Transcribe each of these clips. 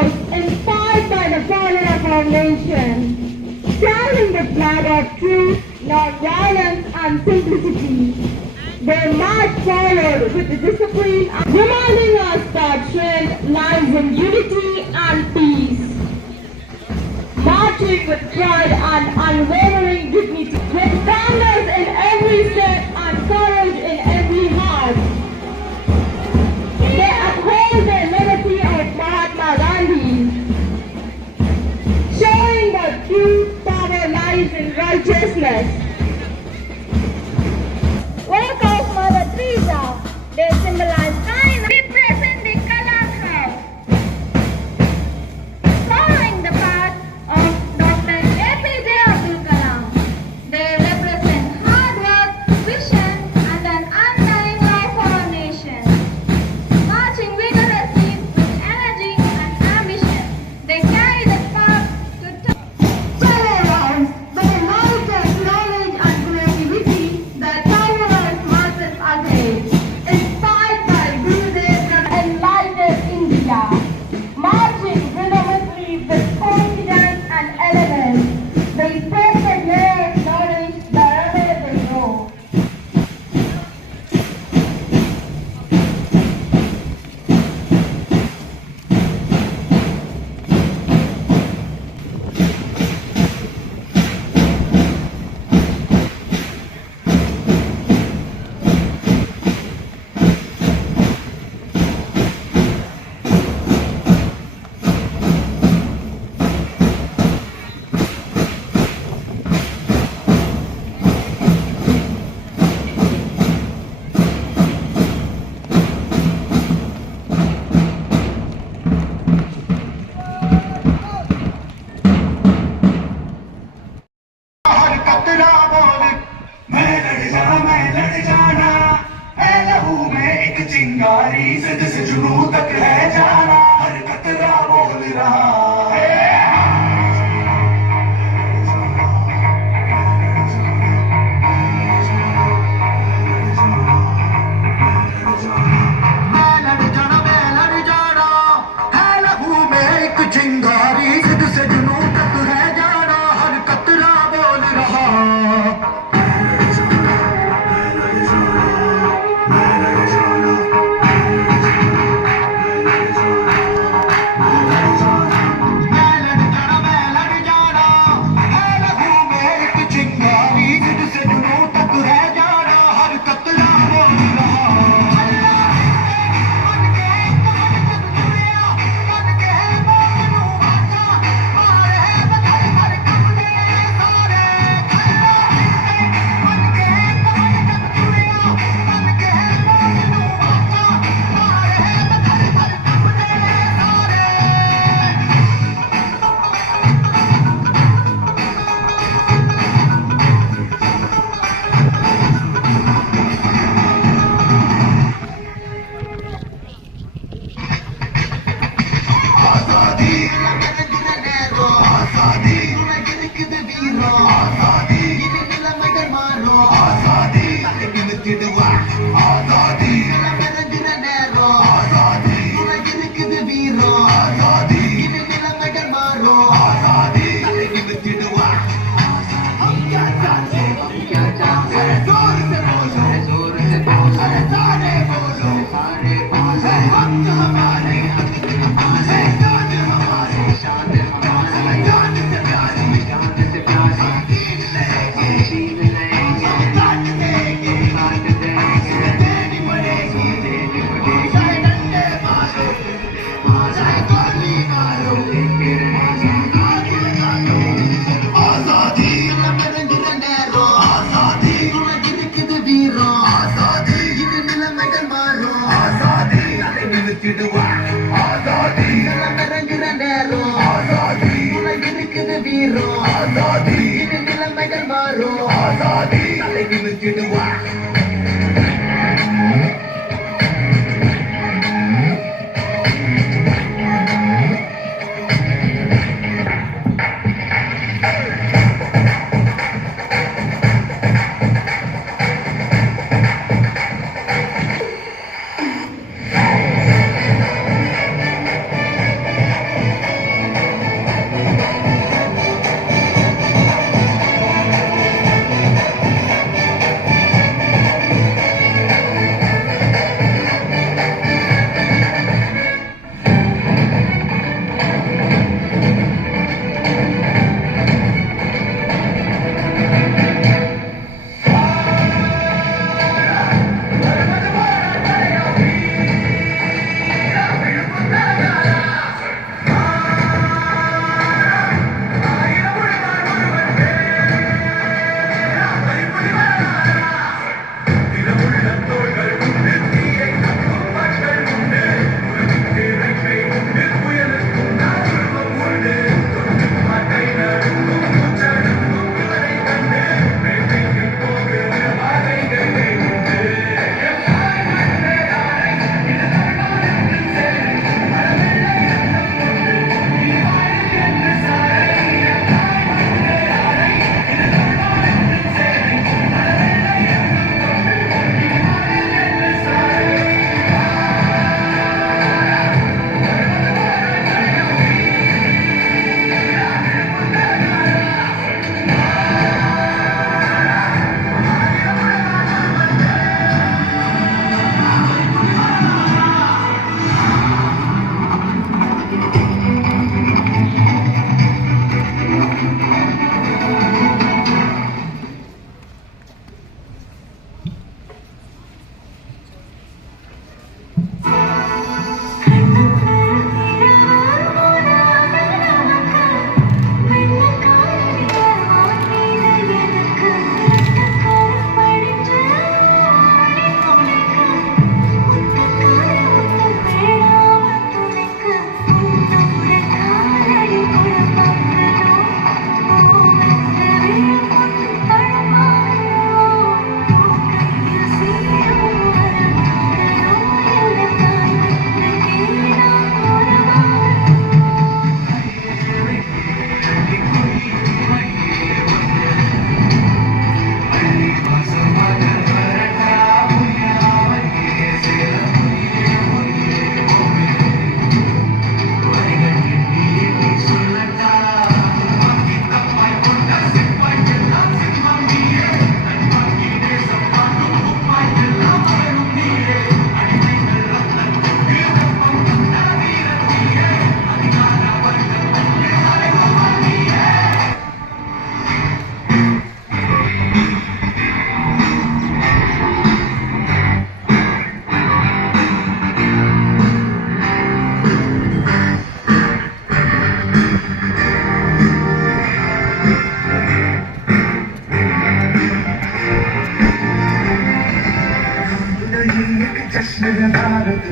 house inspired by the fallen of our nation, carrying the flag of truth, non-violence and simplicity. They march forward with the discipline, reminding us that strength lies in unity and peace. Marching with pride and unwavering dignity, with calmness in every step and courage in every heart. They uphold the legacy of Mahatma Gandhi, showing that true power lies in righteousness. Work of Mother Teresa, they symbolize kindness, represent the Kalam House. Following the path of Dr. APJ Abdul Kalam, they represent hard work, vision, and an undying love for our nation. Marching vigorously with energy and ambition, they carry the spark to tolerance, the light of knowledge and creativity that tireless marches ahead. Inspired by Gurudev enlightened India, marching rhythmically with confidence and elegance, they spread the layer of knowledge wherever they go. हर कतरा बोल मैं लड़ जाना है लहू में एक चिंगारी जिद से जुनू तक है जाना हर कतरा बोल रहा है मैं लड़ जाना है लहू में एक चिंगारी जिद से जुनू तक है जाना हर कतरा बोल रहा मैं लड़ जाना है लहू में एक चिंगारी जिद से जुनू तक है जाना हर कतरा बोल रहा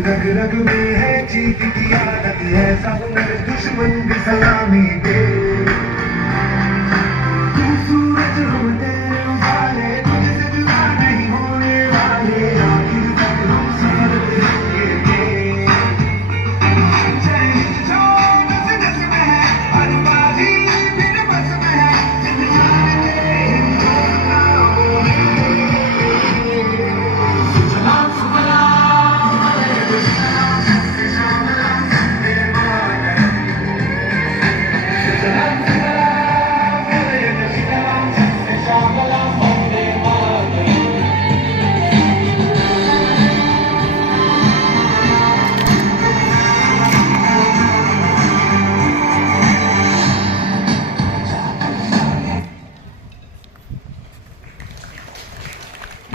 रग रग में है जीत की आदत है सब मेरे दुश्मन भी सलामी दे तू सूरज हम तेरे उजाले तुझसे जुदा नहीं होने वाले आखिर तक हम साथ रहेंगे जय हिंद जो नस नस में है हर बाजी मेरे बस में है जिंदगी तेरे हिंदुस्तान सलाम सलाम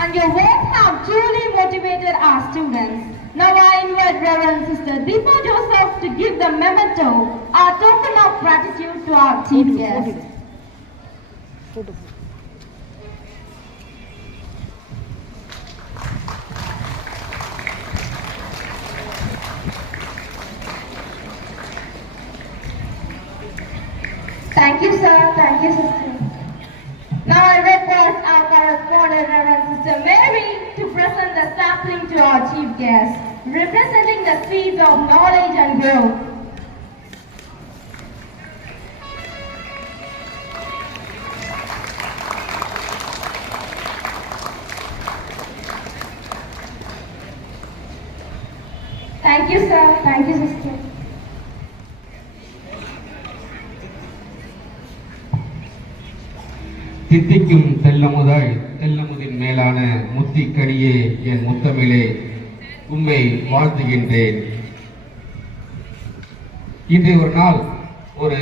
And your words have truly motivated our students. Now I invite Reverend Sister Deepa Joseph to give the memento, our token of gratitude to our chief guest. Thank you, sir. Thank you, sister. Now I request our correspondent, Reverend Sister Mary, to present the sapling to our chief guest, representing the seeds of knowledge and growth. Thank you, sir. Thank you, sister. தித்திக்கும் தெல்லமுதாய் தெல்லமுதின் மேலான முத்திக்கனியே என் முத்தமிழே உம்மை வாழ்த்துகின்றேன். இன்றைய ஒரு நாள் ஒரு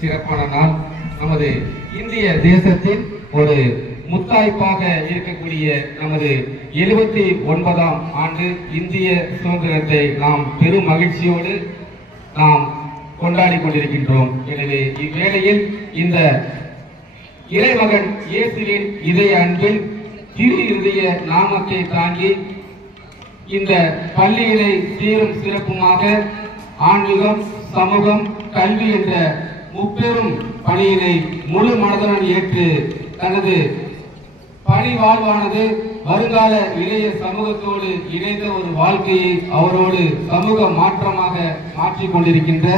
சிறப்பான நாள். நமது இந்திய தேசத்தின் ஒரு முத்தாய்ப்பாக இருக்கக்கூடிய நமது 79ஆம் ஆண்டு இந்திய சுதந்திரத்தை நாம் பெரும் மகிழ்ச்சியோடு நாம் கொண்டாடி கொண்டிருக்கின்றோம். எனவே இவ்வேளையில் இந்த இறைமகன் இயேசுவின் இதய அன்பில் திரு இதய நாமத்தை தாங்கி இந்த பள்ளியினை சீரும் சிறப்புமாக ஆன்மீகம், சமூகம், கல்வி என்ற முப்பெரும் பணியினை முழு மனதுடன் ஏற்று தனது பணி வாழ்வானது வருங்கால இளைய சமூகத்தோடு இணைந்த ஒரு வாழ்க்கையை அவரோடு சமூக மாற்றமாக மாற்றிக் கொண்டிருக்கின்ற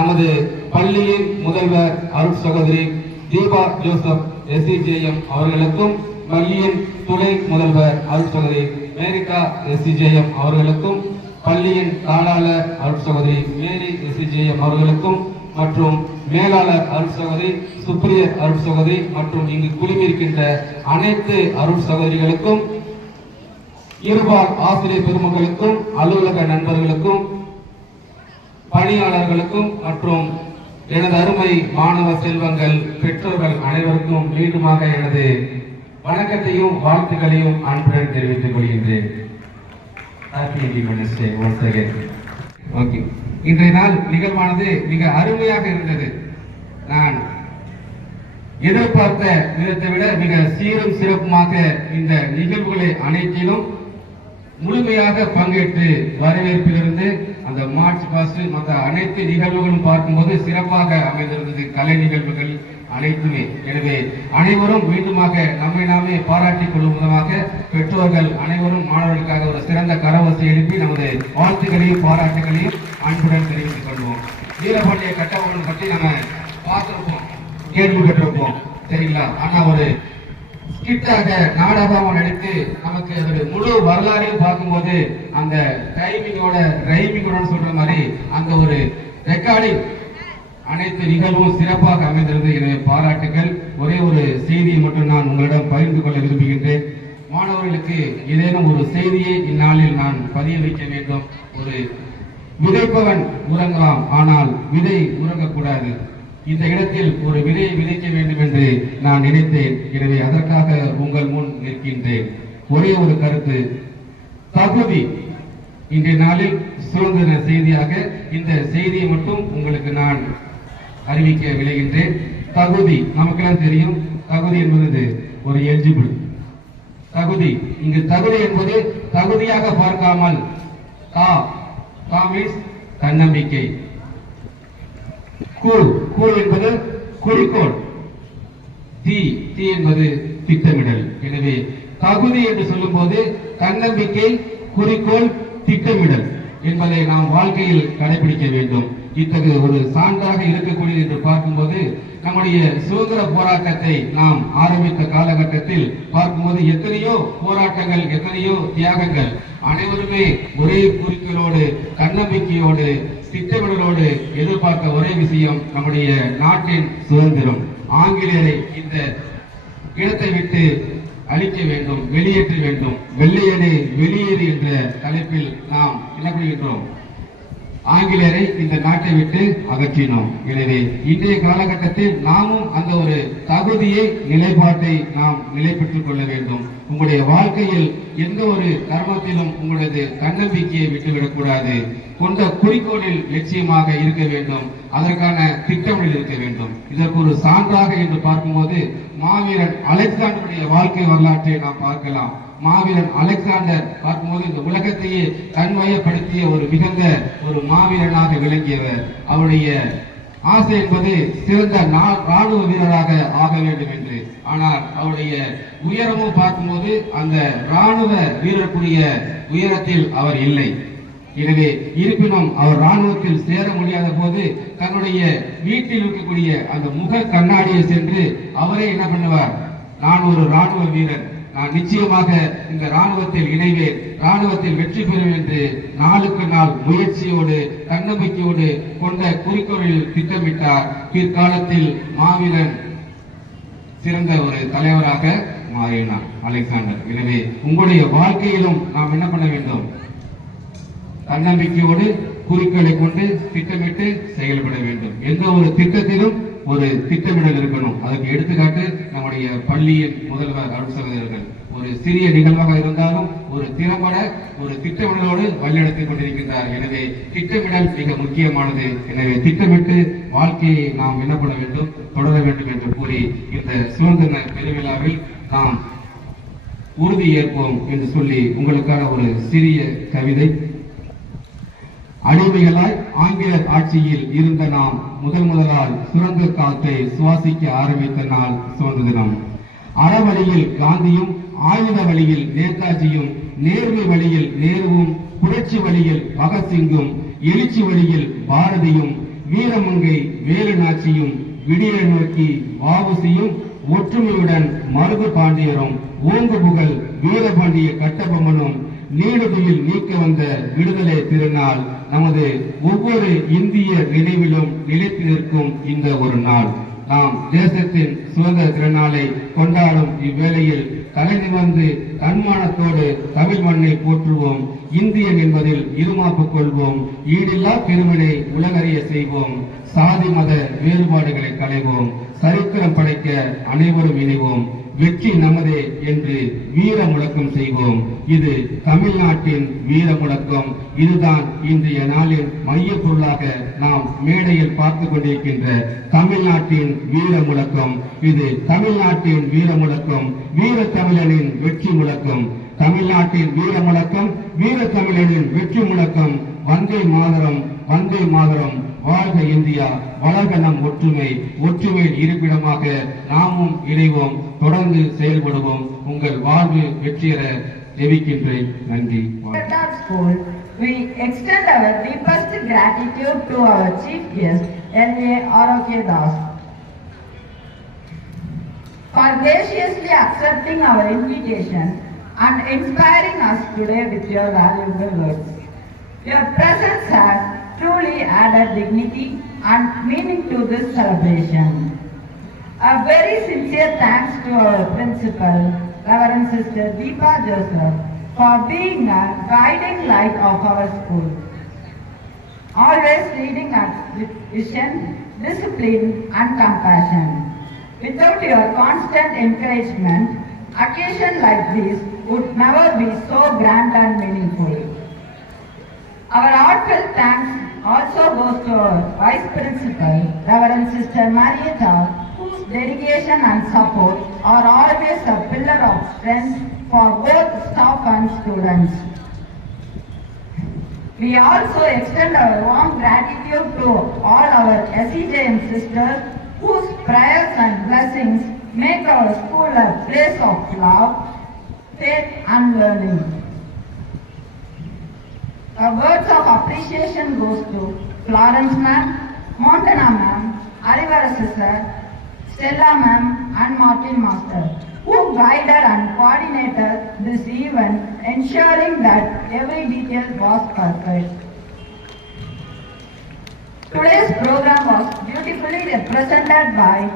நமது பள்ளியின் முதல்வர் அருள் சகோதரி தீபா ஜோசப் SCJM அவர்களுக்கும், பள்ளியின் துணை முதல்வர் அருள் சகோதரி மேரிகா SCJM அவர்களுக்கும், பள்ளியின் தாளாளர் அருள் சகோதரி மேரி SCJM அவர்களுக்கும் மற்றும் மேலாளர் அருள் சகோதரி சுப்ரிய அருள் சகோதரி மற்றும் இங்கு குழுமியிருக்கின்ற அனைத்து அருள் சகோதரிகளுக்கும், இருபால் ஆசிரியர் பெருமக்களுக்கும், அலுவலக நண்பர்களுக்கும், பணியாளர்களுக்கும் மற்றும் எனது அருமை மாணவ செல்வங்கள், பெற்றோர்கள் அனைவருக்கும் மீண்டுமாக எனது வணக்கத்தையும் வாழ்த்துக்களையும் அன்புடன் தெரிவித்துக் கொள்கின்றேன். இன்றைய நாள் நிகழ்வானது மிக அருமையாக இருந்தது. நான் எதிர்பார்த்த விதத்தை விட மிக சீரும் சிறப்புமாக இந்த நிகழ்வுகளை அனைத்திலும் முழுமையாக பங்கேற்று வரவேற்பிலிருந்து அந்த மார்ச் பாஸ்ட் மற்ற அனைத்து நிகழ்வுகளும் பார்க்கும்போது சிறப்பாக அமைந்திருந்தது. கலை நிகழ்வுகள் அனைத்துமே. எனவே அனைவரும் மீண்டுமாக நம்மை நாமே பாராட்டிக் கொள்ளும் விதமாக பெற்றோர்கள் அனைவரும் மாணவர்களுக்காக ஒரு சிறந்த கரவசை எழுப்பி நமது வாழ்த்துக்களையும் பாராட்டுகளையும் அன்புடன் தெரிவித்துக் கொள்வோம். வீரபாண்டிய கட்டபொம்மன் பற்றி நம்ம பார்த்திருப்போம், கேள்விப்பட்டிருப்போம், சரிங்களா? ஆனா ஒரு ஸ்கிட்டாக நாடகமாக நடித்து நமக்கு அதோட முழு வரலாறையும் பார்க்கும்போது அந்த ரைமிங்கோட சொல்ற மாதிரி அந்த ஒரு ரெக்கார்டிங் அனைத்து நிகழ்வும் சிறப்பாக அமைந்திருந்தது. எனவே பாராட்டுகள். ஒரே ஒரு செய்தியை மட்டும் நான் உங்களிடம் பகிர்ந்து கொள்ள விரும்புகின்றேன். மாணவர்களுக்கு ஏதேனும் ஒரு செய்தியை இந்நாளில் நான் பதிய வைக்க வேண்டும். ஒரு விதைப்பவன் உறங்கலாம், ஆனால் விதை உறங்கக்கூடாது. இந்த இடத்தில் ஒரு விதையை விதைக்க வேண்டும் என்று நான் நினைத்தேன். எனவே அதற்காக உங்கள் முன் நிற்கின்றேன். ஒரே ஒரு கருத்து, தகுதி. இன்றைய நாளில் சுதந்திர செய்தியாக இந்த செய்தியை மட்டும் உங்களுக்கு நான் அறிவிக்க விளைகின்றேன். தகுதி நமக்கெல்லாம் தெரியும். தகுதி என்பது ஒரு எலிஜிபிள் தகுதி. இங்கு தகுதி என்பது தகுதியாக பார்க்காமல் கா மீன்ஸ் தன்னம்பிக்கை. கு என்பது குறிக்கோள். தி என்பது திட்டமிடல். எனவே தகுதி என்று சொல்லும் போது தன்னம்பிக்கை, குறிக்கோள், திட்டமிடல் என்பதை நாம் வாழ்க்கையில் கடைபிடிக்க வேண்டும். இத்தகைய ஒரு சான்றாக இருக்கக்கூடியது என்று பார்க்கும்போது நம்முடைய சுதந்திர போராட்டத்தை நாம் ஆரம்பித்த காலகட்டத்தில் பார்க்கும்போது எத்தனையோ போராட்டங்கள், எத்தனையோ தியாகங்கள், அனைவருமே ஒரே குறிக்கோளோடு, தன்னம்பிக்கையோடு, திட்டமிடலோடு எதிர்பார்த்த ஒரே விஷயம் நம்முடைய நாட்டின் சுதந்திரம். ஆங்கிலேயரை இந்த இடத்தை விட்டு அழிக்க வேண்டும், வெளியேற்ற வேண்டும். வெள்ளையனே வெளியேறு என்ற தலைப்பில் நாம் என்ன பண்ணுகின்றோம்? ஆங்கிலேயரை இந்த நாட்டை விட்டு அகற்றினோம். எனவே இன்றைய காலகட்டத்தில் நாமும் அந்த ஒரு தகுதியை, நிலைப்பாட்டை நாம் நிலை பெற்றுக் கொள்ள வேண்டும். உங்களுடைய வாழ்க்கையில் எந்த ஒரு தர்மத்திலும் உங்களது தன்னம்பிக்கையை விட்டுவிடக்கூடாது. கொண்ட குறிக்கோளில் லட்சியமாக இருக்க வேண்டும். அதற்கான திட்டமிடல் இருக்க வேண்டும். இதற்கு ஒரு சான்றாக என்று பார்க்கும்போது மாவீரன் அலெக்சாண்டருடைய வாழ்க்கை வரலாற்றை நாம் பார்க்கலாம். மாவீரன் அலெக்சாண்டர் பார்க்கும்போது இந்த உலகத்தையே தன்மயப்படுத்திய ஒரு மிகுந்த ஒரு மாவீரனாக விளங்கியவர். அவருடைய ஆசை என்பது சிறந்த ராணுவ வீரராக ஆக வேண்டும் என்று. ஆனால் அவருடைய உயரமும் பார்க்கும்போது அந்த ராணுவ வீரருக்குரிய உயரத்தில் அவர் இல்லை. எனவே இருப்பினும் அவர் ராணுவத்தில் சேர முடியாத போது தன்னுடைய வீட்டில் இருக்கக்கூடிய அந்த முக கண்ணாடியை சென்று அவரே என்ன பண்ணுவார்? நான் ஒரு ராணுவ வீரன், நான் நிச்சயமாக இந்த ராணுவத்தில் இணைவேன், ராணுவத்தில் வெற்றி பெறுவேன் என்று நாளுக்கு நாள் முயற்சியோடு, தன்னம்பிக்கையோடு கொண்ட குறிக்கோளில் திட்டமிட்டார். பிற்காலத்தில் மாவீரன் சிறந்த ஒரு தலைவராக மாறினார் அலெக்சாண்டர். எனவே உங்களுடைய வாழ்க்கையிலும் நாம் என்ன பண்ண வேண்டும்? தன்னம்பிக்கையோடு குறிக்கோளை கொண்டு திட்டமிட்டு செயல்பட வேண்டும். எந்த ஒரு திட்டத்திலும் ஒரு திட்டமிடல் இருக்கணும். அதுக்கு எடுத்துக்காட்டு நம்முடைய பள்ளியின் முதல்வர் அருட்சகோதரர்கள். ஒரு சிறிய நிகழ்வாக இருந்தாலும் ஒரு திறம்பட ஒரு திட்டமிடலோடு வழிநடத்திக் கொண்டிருக்கின்றார். எனவே திட்டமிடல் மிக முக்கியமானது. எனவே திட்டமிட்டு வாழ்க்கையை நாம் என்ன பண்ண வேண்டும்? தொடர வேண்டும் என்று கூறி இந்த சுதந்திர பெருவிழாவில் நாம் உறுதி ஏற்போம் என்று சொல்லி உங்களுக்கான ஒரு சிறிய கவிதை. அடிமைகளாய் ஆங்கிலேயர் ஆட்சியில் இருந்த நாம் முதலால் சுரங்க காற்றை சுவாசிக்க ஆரம்பித்த நாள் சுதந்திர தினம். அறவழியில் காந்தியும், ஆயுத வழியில் நேதாஜியும், நேர்மை வழியில் நேருவும், புரட்சி வழியில் பகத்சிங்கும், எழுச்சி வழியில் பாரதியும், வீரமங்கை வேலுநாச்சியும், விடிய நோக்கி வாவுசியும், ஒற்றுமையுடன் மருது பாண்டியரும், ஓங்கு புகழ் வீரபாண்டிய கட்டபொம்மனும், நீடுதியில் நீக்க வந்த விடுதலை திருநாள் நமது ஒவ்வொரு இந்திய நினைவிலும் நிலைத்து நிற்கும் இந்த ஒரு நாள். நாம் தேசத்தின் சுதந்திர திருநாளை கொண்டாடும் இவ்வேளையில் தலை நிமிர்ந்து தன்மானத்தோடு தமிழ் மண்ணை போற்றுவோம். இந்தியன் என்பதில் இருமாப்பு கொள்வோம். ஈடில்லா பெருமனை உலகறிய செய்வோம். சாதி மத வேறுபாடுகளை களைவோம். சரித்திரம் படைக்க அனைவரும் இணைவோம். வெற்றி நமதே என்று வீர முழக்கம் செய்வோம். இது தமிழ்நாட்டின் வீர முழக்கம். இதுதான் இன்றைய நாளின் மைய பொருளாக நாம் மேடையில் பார்த்து கொண்டிருக்கின்ற தமிழ்நாட்டின் வீர முழக்கம். இது தமிழ்நாட்டின் வீர முழக்கம், வீர தமிழனின் வெற்றி முழக்கம். தமிழ்நாட்டின் வீர முழக்கம், வீர தமிழனின் வெற்றி முழக்கம். வந்தே மாதரம், வந்தே மாதரம், வாழ்க இந்தியா, வளர்க நம் ஒற்றுமை. ஒற்றுமையின் இருப்பிடமாக நாமும் இணைவோம், தொடர்ந்து செயல்படுவோம். உங்கள் வாழ்வு வெற்றியற ஜெபிக்கின்றேன். நன்றி. School, we extend our deepest gratitude to our chief guest, L.A. Arokya Das, for graciously accepting our invitation and inspiring us today with your valuable words. Your presence has truly added dignity and meaning to this celebration. A very sincere thanks to our principal, Reverend Sister Deepa Joseph, for being a guiding light of our school, always leading us with vision, discipline and compassion. Without your constant encouragement, occasions like this would never be so grand and meaningful. Our heartfelt thanks also goes to our Vice Principal, Reverend Sister Marietta, whose dedication and support are always a pillar of strength for both staff and students. We also extend our warm gratitude to all our SEJM sisters whose prayers and blessings make our school a place of love, faith and learning. Our words of appreciation goes to Florence ma'am, Montana ma'am, Arivarasu sir, Stella ma'am and Martin master, who guided and coordinated this event, ensuring that every detail was perfect. Today's program was beautifully represented by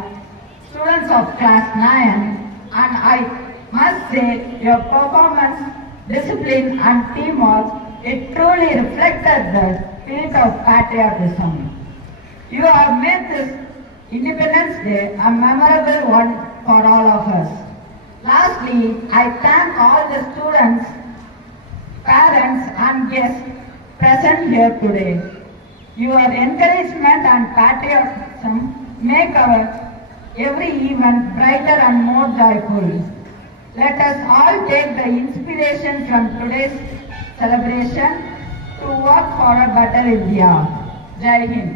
students of class 9, and I must say your performance, discipline and teamwork, it truly reflected the spirit of patriotism. You have made this Independence Day a memorable one for all of us. Lastly, I thank all the students, parents and guests present here today. Your encouragement and patriotism make our every event brighter and more joyful. Let us all take the inspiration from today's celebration to work for a better India. Jai Hind.